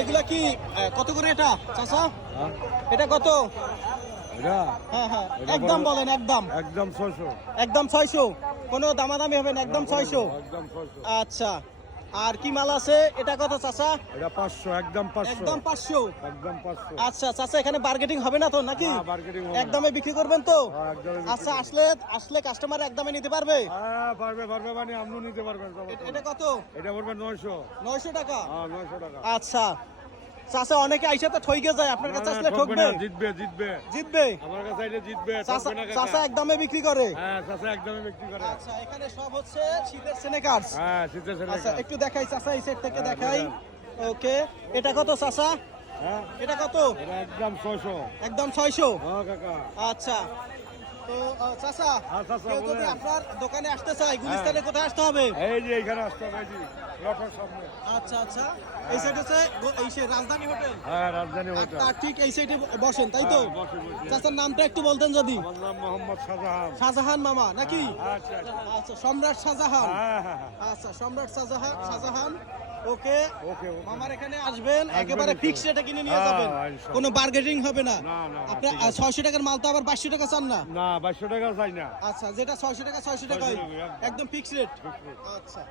এগুলা কি কত করে এটা চাচা? এটা কত? হ্যাঁ হ্যাঁ, একদম বলেন, একদম একদম 600। একদম 600, কোনো দামাদামি হবে না, একদম 600। একদম 600। আচ্ছা, আর কি মাল আছে? এটা কত চাচা? এটা 500, একদম 500। একদম 500। একদম 500। আচ্ছা চাচা, এখানে বার্গেটিং হবে না তো নাকি? না, bargaining হবে না। একদমে বিক্রি করবেন তো? হ্যাঁ, একদমই বিক্রি আচ্ছা, করব। আসলে কাস্টমার একদমে নিতে পারবে? হ্যাঁ, পারবে মানে আপনিও নিতে পারবেন। এটা কত? এটা পড়বে 900। 900 টাকা। হ্যাঁ, 900 টাকা। আচ্ছা চাচা, অনেকে আইসা তো ঠইকে যায়, আপনার কাছে আসলে ঠকবে ঠকবে? না, জিতবে জিতবে। জিতবে? আমার কাছে আইলে জিতবে, চাচা ঠকবে না কাকা। চাচা একদমে বিক্রি করে? হ্যাঁ, চাচা একদমই বিক্রি করে। আচ্ছা, এখানে সব হচ্ছে শীতের স্নেকার্স। হ্যাঁ, শীতের ছেলে। আচ্ছা, একটু দেখাই চাচা, এই সেট থেকে হ্যাঁ, দেখাই। ওকে, এটা কত চাচা? হ্যাঁ, এটা কত? এটা একদম 600। একদম 600। হ্যাঁ কাকা। আচ্ছা, তো চাচা, হ্যাঁ, চাচা, কেউ যদি বলেন। আপনার দোকানে আসতে চায়, গুলিস্তানে কোথায় আসতে হবে? এই যে এখানে আসতে হবে, এই যে লটার সামনে। আচ্ছা আচ্ছা, এই সাইড হচ্ছে এই সে রাজধানী হোটেল। হ্যাঁ, রাজধানী আর হোটেল। তার ঠিক এই সাইডে বসেন, তাই তো? হ্যাঁ, বসে, বসে। চাচার নামটা একটু বলতেন যদি। আমার নাম মোহাম্মদ শাহজাহান। শাহজাহান মামা নাকি? আচ্ছা, আচ্ছা। আচ্ছা, সম্রাট শাহজাহান। হ্যাঁ, হ্যাঁ, হ্যাঁ। আচ্ছা, সম্রাট শাহজাহান। ওকে, ওকে, ওকে। মামার এখানে আসবেন, একেবারে ইনশাল্লাহ। ফিক্স রেটে কিনে নিয়ে হ্যাঁ, যাবেন, ইনশাল্লাহ। কোনো বার্গেটিং হবে না। না, না, আপনার ঠিক আছে। 600 টাকার মাল তো আবার 500 টাকা চান না? না, 2200 টাকা চাই না। আচ্ছা, যেটা 600 টাকা 600 টাকাই, 600 টাকা, একদম ফিক্স রেট। Fixed rate। আচ্ছা।